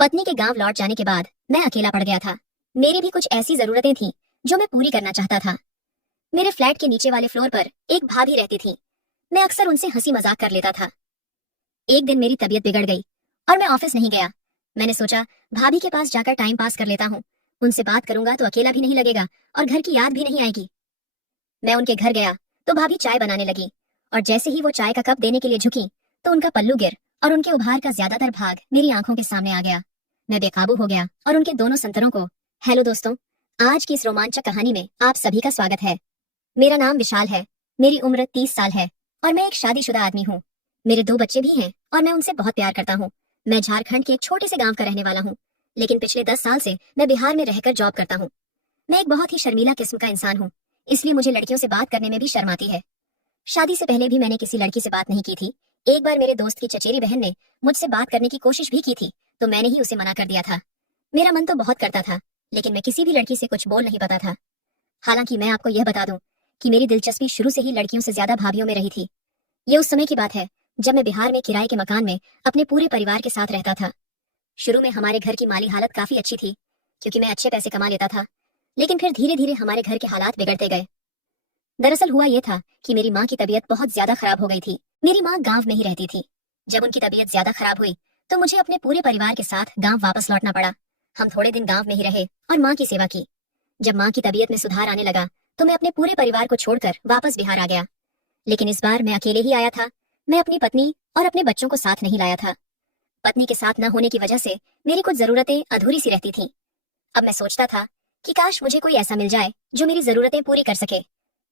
पत्नी के गांव लौट जाने के बाद मैं अकेला पड़ गया था। मेरी भी कुछ ऐसी जरूरतें थीं जो मैं पूरी करना चाहता था। मेरे फ्लैट के नीचे वाले फ्लोर पर एक भाभी रहती थी। मैं अक्सर उनसे हंसी मजाक कर लेता था। एक दिन मेरी तबीयत बिगड़ गई और मैं ऑफिस नहीं गया। मैंने सोचा भाभी के पास जाकर टाइम पास कर लेता हूँ। उनसे बात करूंगा तो अकेला भी नहीं लगेगा और घर की याद भी नहीं आएगी। मैं उनके घर गया तो भाभी चाय बनाने लगी और जैसे ही वो चाय का कप देने के लिए झुकी तो उनका पल्लू गिर और उनके उभार का ज्यादातर भाग मेरी आंखों के सामने आ गया। मैं बेकाबू हो गया और उनके दोनों संतरों को। हेलो दोस्तों, आज की इस रोमांचक कहानी में आप सभी का स्वागत है। मेरा नाम विशाल है, मेरी उम्र 30 साल है और मैं एक शादीशुदा आदमी हूँ। मेरे 2 बच्चे भी हैं और मैं उनसे बहुत प्यार करता हूँ। मैं झारखंड के एक छोटे से गांव का रहने वाला हूँ, लेकिन पिछले 10 साल से मैं बिहार में रहकर जॉब करता हूँ। मैं एक बहुत ही शर्मीला किस्म का इंसान हूँ, इसलिए मुझे लड़कियों से बात करने में भी शर्म आती है। शादी से पहले भी मैंने किसी लड़की से बात नहीं की थी। एक बार मेरे दोस्त की चचेरी बहन ने मुझसे बात करने की कोशिश भी की थी, तो मैंने ही उसे मना कर दिया था। मेरा मन तो बहुत करता था, लेकिन मैं किसी भी लड़की से कुछ बोल नहीं पाता था। हालांकि मैं आपको यह बता दूं कि मेरी दिलचस्पी शुरू से ही लड़कियों से ज्यादा भाभियों में रही थी। ये उस समय की बात है जब मैं बिहार में किराए के मकान में अपने पूरे परिवार के साथ रहता था। शुरू में हमारे घर की माली हालत काफी अच्छी थी, क्योंकि मैं अच्छे पैसे कमा लेता था। लेकिन फिर धीरे धीरे हमारे घर के हालात बिगड़ते गए। दरअसल हुआ यह था कि मेरी माँ की तबीयत बहुत ज्यादा खराब हो गई थी। मेरी माँ गांव में ही रहती थी। जब उनकी तबीयत ज्यादा खराब हुई तो मुझे अपने पूरे परिवार के साथ गांव वापस लौटना पड़ा। हम थोड़े दिन गांव में ही रहे और माँ की सेवा की। जब माँ की तबीयत में सुधार आने लगा तो मैं अपने पूरे परिवार को छोड़कर वापस बिहार आ गया। लेकिन इस बार मैं अकेले ही आया था। मैं अपनी पत्नी और अपने बच्चों को साथ नहीं लाया था। पत्नी के साथ न होने की वजह से मेरी कुछ जरूरतें अधूरी सी रहती थीं। अब मैं सोचता था कि काश मुझे कोई ऐसा मिल जाए जो मेरी जरूरतें पूरी कर सके,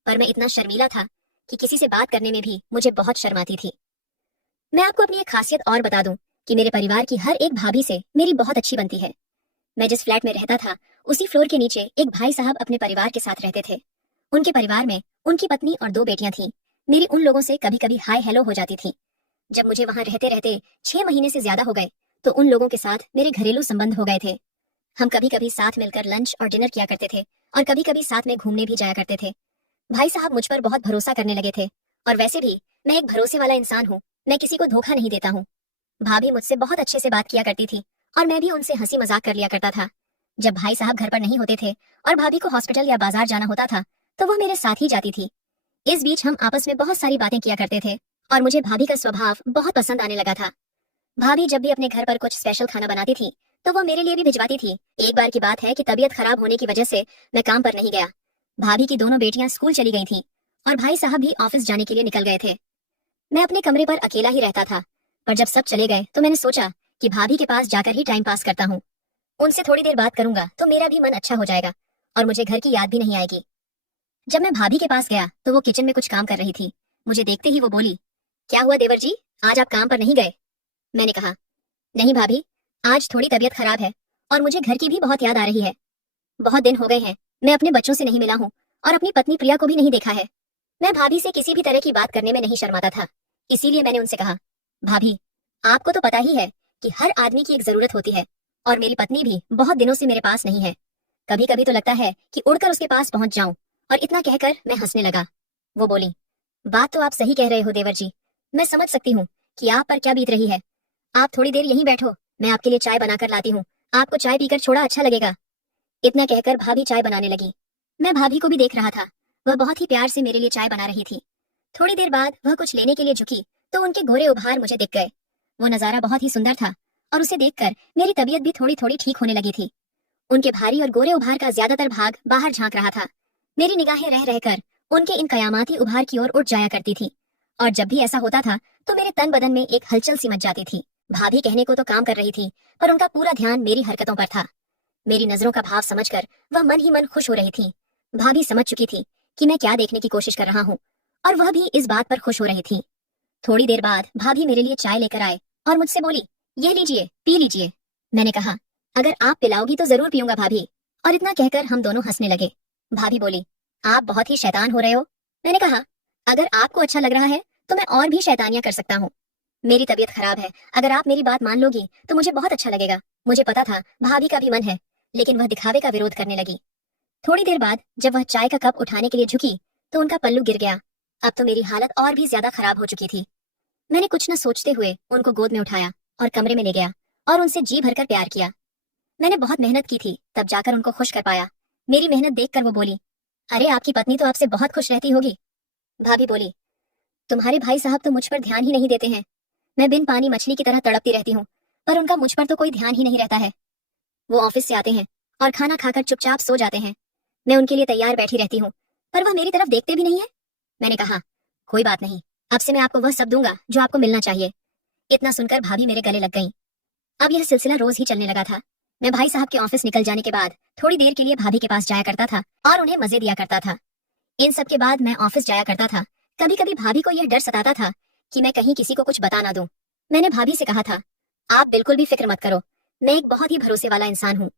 पर मैं इतना शर्मीला था कि किसी से बात करने में भी मुझे बहुत शर्म आती थी। मैं आपको अपनी एक खासियत और बता दूं कि मेरे परिवार की हर एक भाभी से मेरी बहुत अच्छी बनती है। मैं जिस फ्लैट में रहता था उसी फ्लोर के नीचे एक भाई साहब अपने परिवार के साथ रहते थे। उनके परिवार में उनकी पत्नी और 2 बेटियां थीं। मेरी उन लोगों से कभी कभी हाय हेलो हो जाती थी। जब मुझे वहां रहते रहते 6 महीने से ज्यादा हो गए तो उन लोगों के साथ मेरे घरेलू संबंध हो गए थे। हम कभी कभी साथ मिलकर लंच और डिनर किया करते थे और कभी कभी साथ में घूमने भी जाया करते थे। भाई साहब मुझ पर बहुत भरोसा करने लगे थे और वैसे भी मैं एक भरोसे वाला इंसान हूँ। मैं किसी को धोखा नहीं देता हूँ। भाभी मुझसे बहुत अच्छे से बात किया करती थी और मैं भी उनसे हंसी मजाक कर लिया करता था। जब भाई साहब घर पर नहीं होते थे और भाभी को हॉस्पिटल या बाजार जाना होता था तो वो मेरे साथ ही जाती थी। इस बीच हम आपस में बहुत सारी बातें किया करते थे और मुझे भाभी का स्वभाव बहुत पसंद आने लगा था। भाभी जब भी अपने घर पर कुछ स्पेशल खाना बनाती थी तो वो मेरे लिए भी भिजवाती थी। एक बार की बात है कि तबीयत खराब होने की वजह से मैं काम पर नहीं गया। भाभी की दोनों बेटियां स्कूल चली गई थीं और भाई साहब भी ऑफिस जाने के लिए निकल गए थे। मैं अपने कमरे पर अकेला ही रहता था, पर जब सब चले गए तो मैंने सोचा कि भाभी के पास जाकर ही टाइम पास करता हूँ। उनसे थोड़ी देर बात करूंगा तो मेरा भी मन अच्छा हो जाएगा और मुझे घर की याद भी नहीं आएगी। जब मैं भाभी के पास गया तो वो किचन में कुछ काम कर रही थी। मुझे देखते ही वो बोली, क्या हुआ देवर जी, आज आप काम पर नहीं गए? मैंने कहा, नहीं भाभी, आज थोड़ी तबीयत खराब है और मुझे घर की भी बहुत याद आ रही है। बहुत दिन हो गए हैं मैं अपने बच्चों से नहीं मिला हूँ और अपनी पत्नी प्रिया को भी नहीं देखा है। मैं भाभी से किसी भी तरह की बात करने में नहीं शर्माता था, इसीलिए मैंने उनसे कहा, भाभी, आपको तो पता ही है कि हर आदमी की एक जरूरत होती है और मेरी पत्नी भी बहुत दिनों से मेरे पास नहीं है। कभी कभी तो लगता है कि उड़कर उसके पास पहुंच जाऊं। और इतना कहकर मैं हंसने लगा। वो बोली, बात तो आप सही कह रहे हो देवर जी, मैं समझ सकती हूँ कि आप पर क्या बीत रही है। आप थोड़ी देर यहीं बैठो, मैं आपके लिए चाय बनाकर लाती हूँ। आपको चाय पीकर छोड़ा अच्छा लगेगा। इतना कहकर भाभी चाय बनाने लगी। मैं भाभी को भी देख रहा था, वह बहुत ही प्यार से मेरे लिए चाय बना रही थी। थोड़ी देर बाद वह कुछ लेने के लिए झुकी तो उनके गोरे उभार मुझे दिख गए। वो नजारा बहुत ही सुंदर था और उसे देखकर मेरी तबीयत भी थोड़ी थोड़ी ठीक होने लगी थी। उनके भारी और गोरे उभार का ज्यादातर भाग बाहर झांक रहा था। मेरी निगाहें रह रहकर उनके इन कयामाती उभार की ओर उठ जाया करती थी और जब भी ऐसा होता था तो मेरे तन बदन में एक हलचल सी मच जाती थी। भाभी कहने को तो काम कर रही थी, पर उनका पूरा ध्यान मेरी हरकतों पर था। मेरी नजरों का भाव समझकर वह मन ही मन खुश हो रही थी। भाभी समझ चुकी थी कि मैं क्या देखने की कोशिश कर रहा हूँ और वह भी इस बात पर खुश हो रही थी। थोड़ी देर बाद भाभी मेरे लिए चाय लेकर आए और मुझसे बोली, ये लीजिए, पी लीजिए। मैंने कहा, अगर आप पिलाओगी तो जरूर पीऊंगा भाभी। और इतना कहकर हम दोनों हंसने लगे। भाभी बोली, आप बहुत ही शैतान हो रहे हो। मैंने कहा, अगर आपको अच्छा लग रहा है तो मैं और भी शैतानियां कर सकता हूँ। मेरी तबीयत खराब है, अगर आप मेरी बात मान लोगी तो मुझे बहुत अच्छा लगेगा। मुझे पता था भाभी का भी मन है, लेकिन वह दिखावे का विरोध करने लगी। थोड़ी देर बाद जब वह चाय का कप उठाने के लिए झुकी तो उनका पल्लू गिर गया। अब तो मेरी हालत और भी ज्यादा खराब हो चुकी थी। मैंने कुछ न सोचते हुए उनको गोद में उठाया और कमरे में ले गया और उनसे जी भरकर प्यार किया। मैंने बहुत मेहनत की थी, तब जाकर उनको खुश कर पाया। मेरी मेहनत देखकर वो बोली, अरे आपकी पत्नी तो आपसे बहुत खुश रहती होगी। भाभी बोली, तुम्हारे भाई साहब तो मुझ पर ध्यान ही नहीं देते हैं। मैं बिन पानी मछली की तरह तड़पती रहती हूँ, पर उनका मुझ पर तो कोई ध्यान ही नहीं रहता है। वो ऑफिस से आते हैं और खाना खाकर चुपचाप सो जाते हैं। मैं उनके लिए तैयार बैठी रहती हूँ, पर वह मेरी तरफ देखते भी नहीं है। मैंने कहा, कोई बात नहीं, अब से मैं आपको वह सब दूंगा जो आपको मिलना चाहिए। इतना सुनकर भाभी मेरे गले लग गईं। अब यह सिलसिला रोज ही चलने लगा था। मैं भाई साहब के ऑफिस निकल जाने के बाद थोड़ी देर के लिए भाभी के पास जाया करता था और उन्हें मजे दिया करता था। इन सब के बाद मैं ऑफिस जाया करता था। कभी कभी भाभी को यह डर सताता था कि मैं कहीं किसी को कुछ बता ना दूं। मैंने भाभी से कहा था, आप बिल्कुल भी फिक्र मत करो, मैं एक बहुत ही भरोसे वाला इंसान हूँ।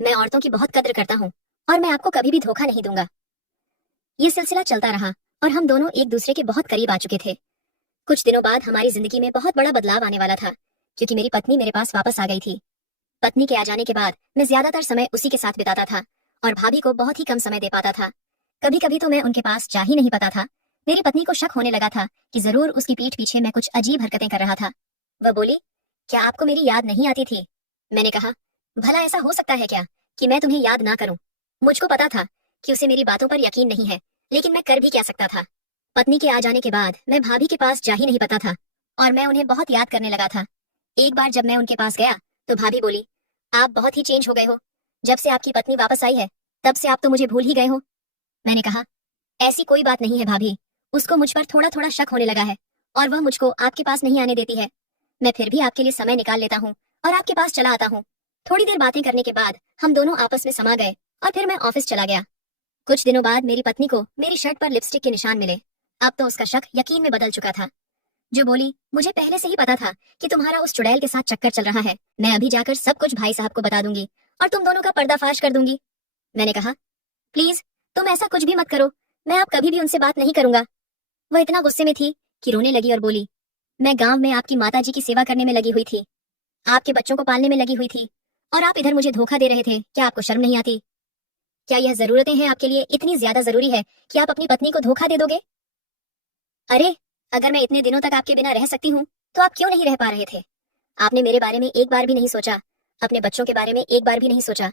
मैं औरतों की बहुत कद्र करता हूँ और मैं आपको कभी भी धोखा नहीं दूंगा। ये सिलसिला चलता रहा और हम दोनों एक दूसरे के बहुत करीब आ चुके थे। कुछ दिनों बाद हमारी जिंदगी में बहुत बड़ा बदलाव आने वाला था, क्योंकि मेरी पत्नी मेरे पास वापस आ गई थी। पत्नी के आ जाने के बाद मैं ज्यादातर समय उसी के साथ बिताता था और भाभी को बहुत ही कम समय दे पाता था। कभी कभी तो मैं उनके पास जा ही नहीं पाता था। मेरी पत्नी को शक होने लगा था कि जरूर उसकी पीठ पीछे मैं कुछ अजीब हरकतें कर रहा था। वह बोली, क्या आपको मेरी याद नहीं आती थी? मैंने कहा, भला ऐसा हो सकता है क्या कि मैं तुम्हें याद ना करूं? मुझको पता था कि उसे मेरी बातों पर यकीन नहीं है, लेकिन मैं कर भी क्या सकता था। पत्नी के आ जाने के बाद मैं भाभी के पास जा ही नहीं पाता था और मैं उन्हें बहुत याद करने लगा था। एक बार जब मैं उनके पास गया तो भाभी बोली, आप बहुत ही चेंज हो गए हो। जब से आपकी पत्नी वापस आई है तब से आप तो मुझे भूल ही गए हो। मैंने कहा, ऐसी कोई बात नहीं है भाभी, उसको मुझ पर थोड़ा थोड़ा शक होने लगा है और वह मुझको आपके पास नहीं आने देती है। मैं फिर भी आपके लिए समय निकाल लेता हूँ और आपके पास चला आता हूँ। थोड़ी देर बातें करने के बाद हम दोनों आपस में समा गए और फिर मैं ऑफिस चला गया। कुछ दिनों बाद मेरी पत्नी को मेरी शर्ट पर लिपस्टिक के निशान मिले। अब तो उसका शक यकीन में बदल चुका था। जो बोली, मुझे पहले से ही पता था कि तुम्हारा उस चुड़ैल के साथ चक्कर चल रहा है। मैं अभी जाकर सब कुछ भाई साहब को बता दूंगी और तुम दोनों का पर्दाफाश कर दूंगी। मैंने कहा, प्लीज तुम ऐसा कुछ भी मत करो, मैं अब कभी भी उनसे बात नहीं करूंगा। वह इतना गुस्से में थी कि रोने लगी और बोली, मैं गांव में आपकी माताजी की सेवा करने में लगी हुई थी, आपके बच्चों को पालने में लगी हुई थी और आप इधर मुझे धोखा दे रहे थे। क्या आपको शर्म नहीं आती? क्या यह जरूरतें हैं आपके लिए इतनी ज्यादा जरूरी है कि आप अपनी पत्नी को धोखा दे दोगे? अरे, अगर मैं इतने दिनों तक आपके बिना रह सकती हूँ तो आप क्यों नहीं रह पा रहे थे? आपने मेरे बारे में एक बार भी नहीं सोचा, अपने बच्चों के बारे में एक बार भी नहीं सोचा।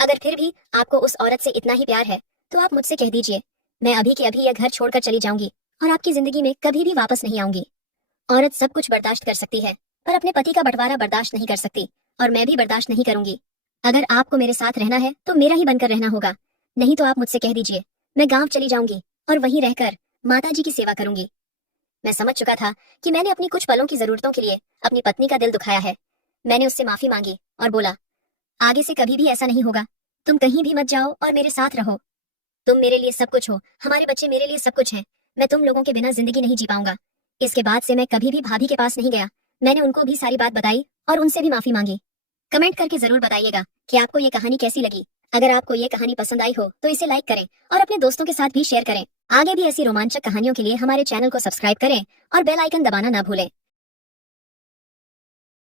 अगर फिर भी आपको उस औरत से इतना ही प्यार है तो आप मुझसे कह दीजिए, मैं अभी के अभी यह घर छोड़कर चली जाऊंगी और आपकी जिंदगी में कभी भी वापस नहीं आऊंगी। औरत सब कुछ बर्दाश्त कर सकती है, पर अपने पति का बंटवारा बर्दाश्त नहीं कर सकती और मैं भी बर्दाश्त नहीं करूंगी। अगर आपको मेरे साथ रहना है तो मेरा ही बनकर रहना होगा, नहीं तो आप मुझसे कह दीजिए, मैं गांव चली जाऊंगी और वहीं रहकर माताजी की सेवा करूंगी। मैं समझ चुका था कि मैंने अपनी कुछ पलों की जरूरतों के लिए अपनी पत्नी का दिल दुखाया है। मैंने उससे माफी मांगी और बोला, आगे से कभी भी ऐसा नहीं होगा। तुम कहीं भी मत जाओ और मेरे साथ रहो। तुम मेरे लिए सब कुछ हो, हमारे बच्चे मेरे लिए सब कुछ हैं। मैं तुम लोगों के बिना जिंदगी नहीं जी पाऊंगा। इसके बाद से मैं कभी भी भाभी के पास नहीं गया। मैंने उनको भी सारी बात बताई और उनसे भी माफी मांगी। कमेंट करके जरूर बताइएगा कि आपको ये कहानी कैसी लगी। अगर आपको ये कहानी पसंद आई हो तो इसे लाइक करें और अपने दोस्तों के साथ भी शेयर करें। आगे भी ऐसी रोमांचक कहानियों के लिए हमारे चैनल को सब्सक्राइब करें और बेल आइकन दबाना ना भूलें।